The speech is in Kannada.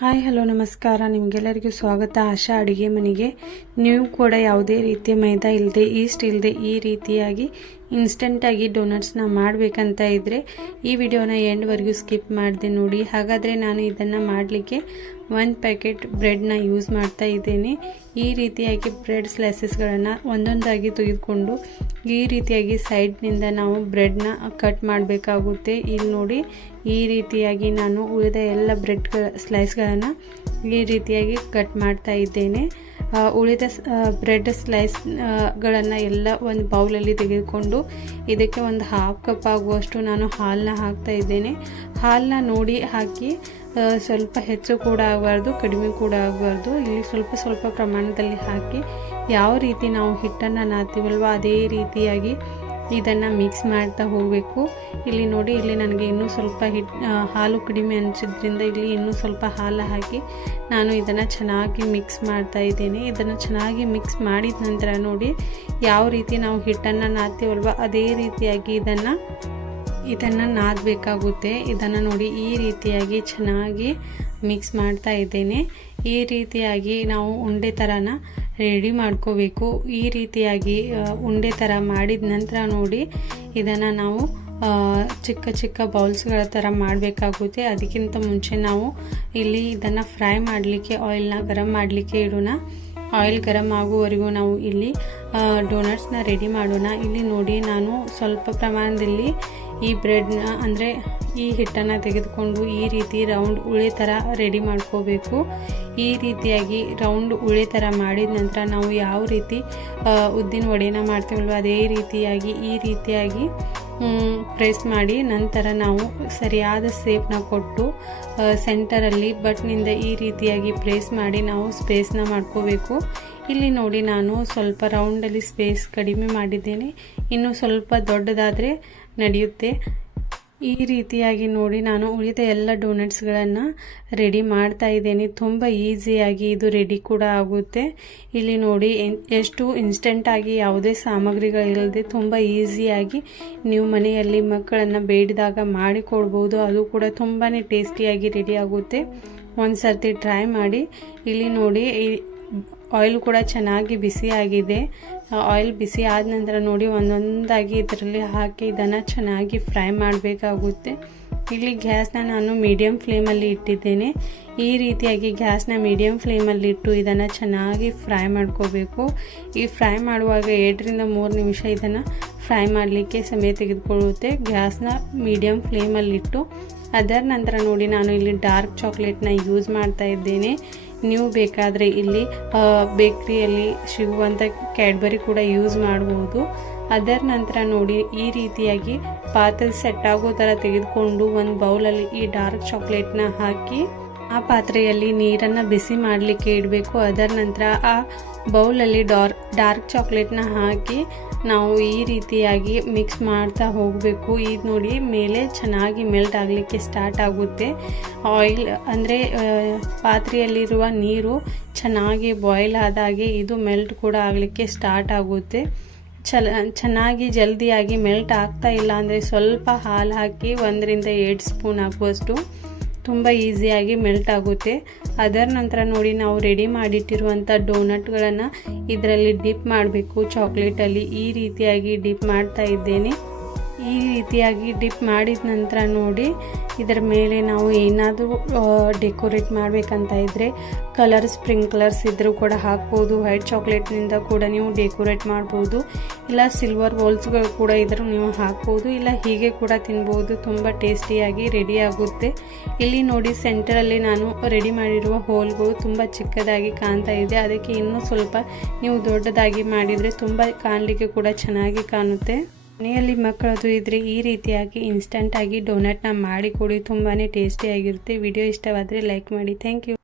ಹಾಯ್ ಹಲೋ ನಮಸ್ಕಾರ, ನಿಮಗೆಲ್ಲರಿಗೂ ಸ್ವಾಗತ ಆಶಾ ಅಡುಗೆ ಮನೆಗೆ. ನೀವು ಕೂಡ ಯಾವುದೇ ರೀತಿಯ ಮೈದಾ ಇಲ್ಲದೆ, ಈಸ್ಟ್ ಇಲ್ಲದೆ ಈ ರೀತಿಯಾಗಿ ಇನ್ಸ್ಟೆಂಟಾಗಿ ಡೋನಟ್ಸ್ನ ಮಾಡಬೇಕಂತ ಇದ್ದರೆ ಈ ವಿಡಿಯೋನ ಎಂಡ್ವರೆಗೂ ಸ್ಕಿಪ್ ಮಾಡಿದೆ ನೋಡಿ. ಹಾಗಾದರೆ ನಾನು ಇದನ್ನು ಮಾಡಲಿಕ್ಕೆ 1 ಪ್ಯಾಕೆಟ್ ಬ್ರೆಡ್ನ ಯೂಸ್ ಮಾಡ್ತಾ ಇದ್ದೇನೆ. ಈ ರೀತಿಯಾಗಿ ಬ್ರೆಡ್ ಸ್ಲೈಸಸ್ಗಳನ್ನು ಒಂದೊಂದಾಗಿ ತೆಗೆದುಕೊಂಡು ಈ ರೀತಿಯಾಗಿ ಸೈಡ್ನಿಂದ ನಾವು ಬ್ರೆಡ್ನ ಕಟ್ ಮಾಡಬೇಕಾಗುತ್ತೆ. ಇಲ್ಲಿ ನೋಡಿ, ಈ ರೀತಿಯಾಗಿ ನಾನು ಉಳಿದ ಎಲ್ಲ ಸ್ಲೈಸ್ಗಳನ್ನು ಈ ರೀತಿಯಾಗಿ ಕಟ್ ಮಾಡ್ತಾ ಇದ್ದೇನೆ. ಉಳಿದ ಬ್ರೆಡ್ ಸ್ಲೈಸ್ಗಳನ್ನು ಎಲ್ಲ ಒಂದು ಬೌಲಲ್ಲಿ ತೆಗೆದುಕೊಂಡು ಇದಕ್ಕೆ ಒಂದು 1/2 ಕಪ್ ಆಗುವಷ್ಟು ನಾನು ಹಾಲನ್ನ ಹಾಕ್ತಾ ಇದ್ದೇನೆ. ಹಾಲನ್ನ ನೋಡಿ ಹಾಕಿ, ಸ್ವಲ್ಪ ಹೆಚ್ಚು ಕೂಡ ಆಗಬಾರ್ದು, ಕಡಿಮೆ ಕೂಡ ಆಗಬಾರ್ದು. ಇಲ್ಲಿ ಸ್ವಲ್ಪ ಪ್ರಮಾಣದಲ್ಲಿ ಹಾಕಿ ಯಾವ ರೀತಿ ನಾವು ಹಿಟ್ಟನ್ನು ನಾದ್ತೀವಲ್ವ ಅದೇ ರೀತಿಯಾಗಿ ಇದನ್ನು ಮಿಕ್ಸ್ ಮಾಡ್ತಾ ಹೋಗಬೇಕು. ಇಲ್ಲಿ ನೋಡಿ, ಇಲ್ಲಿ ನನಗೆ ಇನ್ನೂ ಸ್ವಲ್ಪ ಹಾಲು ಕಡಿಮೆ ಅನಿಸಿದ್ರಿಂದ ಇಲ್ಲಿ ಇನ್ನೂ ಸ್ವಲ್ಪ ಹಾಲು ಹಾಕಿ ನಾನು ಇದನ್ನು ಚೆನ್ನಾಗಿ ಮಿಕ್ಸ್ ಮಾಡ್ತಾ ಇದ್ದೇನೆ. ಇದನ್ನು ಚೆನ್ನಾಗಿ ಮಿಕ್ಸ್ ಮಾಡಿದ ನಂತರ ನೋಡಿ, ಯಾವ ರೀತಿ ನಾವು ಹಿಟ್ಟನ್ನು ನಾದ್ತೀವಲ್ವ ಅದೇ ರೀತಿಯಾಗಿ ಇದನ್ನು ನಾದಬೇಕಾಗುತ್ತೆ. ಇದನ್ನು ನೋಡಿ, ಈ ರೀತಿಯಾಗಿ ಚೆನ್ನಾಗಿ ಮಿಕ್ಸ್ ಮಾಡ್ತಾ ಇದ್ದೇನೆ. ಈ ರೀತಿಯಾಗಿ ನಾವು ಉಂಡೆ ಥರನ ರೆಡಿ ಮಾಡ್ಕೋಬೇಕು. ಈ ರೀತಿಯಾಗಿ ಉಂಡೆ ಥರ ಮಾಡಿದ ನಂತರ ನೋಡಿ, ಇದನ್ನು ನಾವು ಚಿಕ್ಕ ಬೌಲ್ಸ್ಗಳ ಥರ ಮಾಡಬೇಕಾಗುತ್ತೆ. ಅದಕ್ಕಿಂತ ಮುಂಚೆ ನಾವು ಇಲ್ಲಿ ಇದನ್ನು ಫ್ರೈ ಮಾಡಲಿಕ್ಕೆ ಆಯಿಲ್ನ ಗರಂ ಮಾಡಲಿಕ್ಕೆ ಇಡೋಣ. ಆಯಿಲ್ ಗರಂ ಆಗುವವರೆಗೂ ನಾವು ಇಲ್ಲಿ ಡೋನಟ್ಸ್ನ ರೆಡಿ ಮಾಡೋಣ. ಇಲ್ಲಿ ನೋಡಿ, ನಾನು ಸ್ವಲ್ಪ ಪ್ರಮಾಣದಲ್ಲಿ ಈ ಬ್ರೆಡ್ನ ಅಂದರೆ ಈ ಹಿಟ್ಟನ್ನು ತೆಗೆದುಕೊಂಡು ಈ ರೀತಿ ರೌಂಡ್ ಉಳೆ ಥರ ರೆಡಿ ಮಾಡ್ಕೋಬೇಕು. ಈ ರೀತಿಯಾಗಿ ರೌಂಡ್ ಉಳೆ ಥರ ಮಾಡಿದ ನಂತರ ನಾವು ಯಾವ ರೀತಿ ಉದ್ದಿನ ವಡೆನ ಮಾಡ್ತೀವಲ್ವ ಅದೇ ರೀತಿಯಾಗಿ ಈ ರೀತಿಯಾಗಿ ಪ್ರೆಸ್ ಮಾಡಿ ನಂತರ ನಾವು ಸರಿಯಾದ ಶೇಪ್ನ ಕೊಟ್ಟು ಸೆಂಟರಲ್ಲಿ ಬಟ್ನಿಂದ ಈ ರೀತಿಯಾಗಿ ಪ್ರೆಸ್ ಮಾಡಿ ನಾವು ಸ್ಪೇಸ್ನ ಮಾಡ್ಕೋಬೇಕು. ಇಲ್ಲಿ ನೋಡಿ, ನಾನು ಸ್ವಲ್ಪ ರೌಂಡಲ್ಲಿ ಸ್ಪೇಸ್ ಕಡಿಮೆ ಮಾಡಿದ್ದೇನೆ. ಇನ್ನು ಸ್ವಲ್ಪ ದೊಡ್ಡದಾದರೆ ನಡೆಯುತ್ತೆ. ಈ ರೀತಿಯಾಗಿ ನೋಡಿ, ನಾನು ಉಳಿದ ಎಲ್ಲ ಡೋನಟ್ಸ್ಗಳನ್ನು ರೆಡಿ ಮಾಡ್ತಾ ಇದ್ದೇನೆ. ತುಂಬ ಈಸಿಯಾಗಿ ಇದು ರೆಡಿ ಕೂಡ ಆಗುತ್ತೆ. ಇಲ್ಲಿ ನೋಡಿ, ಎಷ್ಟು ಇನ್ಸ್ಟೆಂಟಾಗಿ ಯಾವುದೇ ಸಾಮಗ್ರಿಗಳಿಲ್ಲದೆ ತುಂಬ ಈಸಿಯಾಗಿ ನೀವು ಮನೆಯಲ್ಲಿ ಮಕ್ಕಳನ್ನು ಬೇಡಿದಾಗ ಮಾಡಿಕೊಡ್ಬೋದು. ಅದು ಕೂಡ ತುಂಬಾ ಟೇಸ್ಟಿಯಾಗಿ ರೆಡಿ ಆಗುತ್ತೆ. ಒಂದು ಸರ್ತಿ ಟ್ರೈ ಮಾಡಿ. ಇಲ್ಲಿ ನೋಡಿ, ಆಯಿಲ್ ಕೂಡ ಚೆನ್ನಾಗಿ ಬಿಸಿ ಆಗಿದೆ. ಆಯಿಲ್ ಬಿಸಿ ಆದ ನಂತರ ನೋಡಿ, ಒಂದೊಂದಾಗಿ ಇದರಲ್ಲಿ ಹಾಕಿ ಇದನ್ನು ಚೆನ್ನಾಗಿ ಫ್ರೈ ಮಾಡಬೇಕಾಗುತ್ತೆ. ಇಲ್ಲಿ ಗ್ಯಾಸ್ನ ನಾನು ಮೀಡಿಯಮ್ ಫ್ಲೇಮಲ್ಲಿ ಇಟ್ಟಿದ್ದೇನೆ. ಈ ರೀತಿಯಾಗಿ ಗ್ಯಾಸ್ನ ಮೀಡಿಯಮ್ ಫ್ಲೇಮಲ್ಲಿ ಇಟ್ಟು ಇದನ್ನು ಚೆನ್ನಾಗಿ ಫ್ರೈ ಮಾಡ್ಕೋಬೇಕು. ಈ ಫ್ರೈ ಮಾಡುವಾಗ 2ರಿಂದ 3 ನಿಮಿಷ ಇದನ್ನು ಫ್ರೈ ಮಾಡಲಿಕ್ಕೆ ಸಮಯ ತೆಗೆದುಕೊಳ್ಳುತ್ತೆ. ಗ್ಯಾಸ್ನ ಮೀಡಿಯಮ್ ಫ್ಲೇಮಲ್ಲಿಟ್ಟು ಅದರ ನಂತರ ನೋಡಿ, ನಾನು ಇಲ್ಲಿ ಡಾರ್ಕ್ ಚಾಕ್ಲೇಟ್ನ ಯೂಸ್ ಮಾಡ್ತಾ ಇದ್ದೇನೆ. ನೀವು ಬೇಕಾದರೆ ಇಲ್ಲಿ ಬೇಕ್ರಿಯಲ್ಲಿ ಸಿಗುವಂಥ ಕ್ಯಾಡ್ಬರಿ ಕೂಡ ಯೂಸ್ ಮಾಡ್ಬೋದು. ಅದರ ನಂತರ ನೋಡಿ, ಈ ರೀತಿಯಾಗಿ ಪಾತ್ರೆ ಸೆಟ್ ಆಗೋ ಥರ ತೆಗೆದುಕೊಂಡು ಒಂದು ಬೌಲಲ್ಲಿ ಈ ಡಾರ್ಕ್ ಚಾಕ್ಲೇಟ್ನ ಹಾಕಿ ಆ ಪಾತ್ರೆಯಲ್ಲಿ ನೀರನ್ನು ಬಿಸಿ ಮಾಡಲಿಕ್ಕೆ ಇಡಬೇಕು. ಅದರ ನಂತರ ಆ ಬೌಲಲ್ಲಿ ಡಾರ್ಕ್ ಚಾಕ್ಲೇಟ್ನ ಹಾಕಿ ನಾವು ಈ ರೀತಿಯಾಗಿ ಮಿಕ್ಸ್ ಮಾಡ್ತಾ ಹೋಗಬೇಕು. ಇದು ನೋಡಿ, ಮೇಲೆ ಚೆನ್ನಾಗಿ ಮೆಲ್ಟ್ ಆಗಲಿಕ್ಕೆ ಸ್ಟಾರ್ಟ್ ಆಗುತ್ತೆ. ಆಯಿಲ್ ಅಂದರೆ ಪಾತ್ರೆಯಲ್ಲಿರುವ ನೀರು ಚೆನ್ನಾಗಿ ಬಾಯ್ಲ್ ಆದಾಗೆ ಇದು ಮೆಲ್ಟ್ ಕೂಡ ಆಗಲಿಕ್ಕೆ ಸ್ಟಾರ್ಟ್ ಆಗುತ್ತೆ. ಚೆನ್ನಾಗಿ ಜಲ್ದಿಯಾಗಿ ಮೆಲ್ಟ್ ಆಗ್ತಾ ಇಲ್ಲ ಅಂದರೆ ಸ್ವಲ್ಪ ಹಾಲು ಹಾಕಿ 1ರಿಂದ 2 ಸ್ಪೂನ್ ಆಗುವಷ್ಟು ತುಂಬ ಈಸಿಯಾಗಿ ಮೆಲ್ಟ್ ಆಗುತ್ತೆ. ಅದರ ನಂತರ ನೋಡಿ, ನಾವು ರೆಡಿ ಮಾಡಿಟ್ಟಿರುವಂಥ ಡೋನಟ್ಗಳನ್ನು ಇದರಲ್ಲಿ ಡಿಪ್ ಮಾಡಬೇಕು. ಚಾಕ್ಲೇಟಲ್ಲಿ ಈ ರೀತಿಯಾಗಿ ಡಿಪ್ ಮಾಡ್ತಾ ಇದ್ದೇನೆ. ಈ ರೀತಿಯಾಗಿ ಡಿಪ್ ಮಾಡಿದ ನಂತರ ನೋಡಿ, ಇದರ ಮೇಲೆ ನಾವು ಏನಾದರೂ ಡೆಕೋರೇಟ್ ಮಾಡಬೇಕಂತ ಇದ್ದರೆ ಕಲರ್ ಸ್ಪ್ರಿಂಕ್ಲರ್ಸ್ ಇದ್ದರೂ ಕೂಡ ಹಾಕ್ಬೋದು. ವೈಟ್ ಚಾಕ್ಲೇಟ್ನಿಂದ ಕೂಡ ನೀವು ಡೆಕೋರೇಟ್ ಮಾಡ್ಬೋದು. ಇಲ್ಲ ಸಿಲ್ವರ್ ಬಾಲ್ಸ್ಗಳು ಕೂಡ ಇದ್ರೂ ನೀವು ಹಾಕ್ಬೋದು. ಇಲ್ಲ ಹೀಗೆ ಕೂಡ ತಿನ್ಬೋದು. ತುಂಬ ಟೇಸ್ಟಿಯಾಗಿ ರೆಡಿ ಆಗುತ್ತೆ. ಇಲ್ಲಿ ನೋಡಿ, ಸೆಂಟರಲ್ಲಿ ನಾನು ರೆಡಿ ಮಾಡಿರುವ ಹೋಲ್ಗಳು ತುಂಬ ಚಿಕ್ಕದಾಗಿ ಕಾಣ್ತಾ ಇದೆ. ಅದಕ್ಕೆ ಇನ್ನೂ ಸ್ವಲ್ಪ ನೀವು ದೊಡ್ಡದಾಗಿ ಮಾಡಿದರೆ ತುಂಬ ಕಾಣಲಿಕ್ಕೆ ಕೂಡ ಚೆನ್ನಾಗಿ ಕಾಣುತ್ತೆ. ಮನೆಯಲ್ಲಿ ಮಕ್ಕಳದು ಇದ್ದರೆ ಈ ರೀತಿಯಾಗಿ ಇನ್ಸ್ಟೆಂಟಾಗಿ ಡೋನಟ್ನ ಮಾಡಿಕೊಡಿ. ತುಂಬಾ ಟೇಸ್ಟಿಯಾಗಿರುತ್ತೆ. ವಿಡಿಯೋ ಇಷ್ಟವಾದರೆ ಲೈಕ್ ಮಾಡಿ. Thank you.